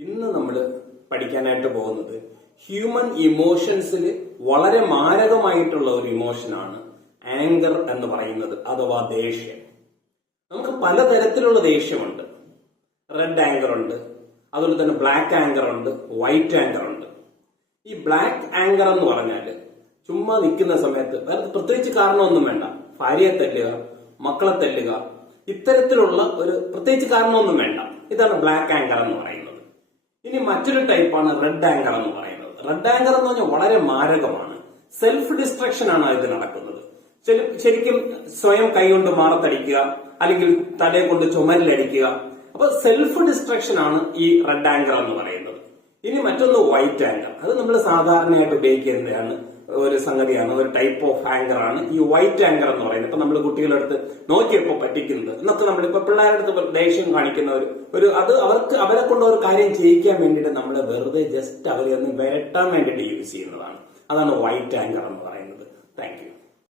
ഇന്ന് നമ്മൾ പഠിക്കാനായിട്ട് പോകുന്നത് ഹ്യൂമൻ ഇമോഷൻസിൽ വളരെ മാരകമായിട്ടുള്ള ഒരു ഇമോഷനാണ് ആങ്കർ എന്ന് പറയുന്നത് അഥവാ ദേഷ്യം. നമുക്ക് പലതരത്തിലുള്ള ദേഷ്യമുണ്ട്. റെഡ് ആങ്കർ ഉണ്ട് അതുപോലെ തന്നെ ബ്ലാക്ക് ആങ്കർ ഉണ്ട് വൈറ്റ് ആങ്കർ ഉണ്ട്. ഈ ബ്ലാക്ക് ആങ്കർ എന്ന് പറഞ്ഞാൽ ചുമ്മാ നിൽക്കുന്ന സമയത്ത് വേറെ പ്രത്യേകിച്ച് കാരണമൊന്നും വേണ്ട. ഭാര്യയെ തല്ലുക മക്കളെ തല്ലുക ഇത്തരത്തിലുള്ള ഒരു പ്രത്യേകിച്ച് കാരണമൊന്നും വേണ്ട. ഇതാണ് ബ്ലാക്ക് ആങ്കർ എന്ന് പറയുന്നത്. ഇനി മറ്റൊരു ടൈപ്പാണ് റെഡ് ആങ്കർ എന്ന് പറയുന്നത്. റെഡ് ആങ്കർ എന്ന് പറഞ്ഞാൽ വളരെ മാരകമാണ്. സെൽഫ് ഡിസ്ട്രക്ഷൻ ആണ് ഇത് നടക്കുന്നത്. ശരി- ശരിക്കും സ്വയം കൈകൊണ്ട് മാറത്തടിക്കുക അല്ലെങ്കിൽ തലയെ കൊണ്ട് ചുമരിലടിക്കുക. അപ്പൊ സെൽഫ് ഡിസ്ട്രക്ഷൻ ആണ് ഈ റെഡ് ആങ്കർ എന്ന് പറയുന്നത്. ഇനി മറ്റൊന്ന് വൈറ്റ് ആങ്കർ അത് നമ്മൾ സാധാരണയായിട്ട് ഉപയോഗിക്കുന്നതാണ് ഒരു സംഗതിയാണ് ഒരു ടൈപ്പ് ഓഫ് ആങ്കർ ആണ്. ഈ വൈറ്റ് ആങ്കർ എന്ന് പറയുന്നത് ഇപ്പൊ നമ്മൾ കുട്ടികളുടെ അടുത്ത് നോക്കിയപ്പോ പറ്റിക്കുന്നത് എന്നൊക്കെ നമ്മളിപ്പോ പിള്ളേരുടെ അടുത്ത് ദേഷ്യം കാണിക്കുന്ന ഒരു ഒരു അത് അവർക്ക് അവരെ കൊണ്ട് ഒരു കാര്യം ചെയ്യിക്കാൻ വേണ്ടിയിട്ട് നമ്മൾ വെറുതെ ജസ്റ്റ് അവരെ ഒന്ന് വരട്ടാൻ വേണ്ടിയിട്ട് യൂസ് ചെയ്യുന്നതാണ്. അതാണ് വൈറ്റ് ആങ്കർ എന്ന് പറയുന്നത്. താങ്ക്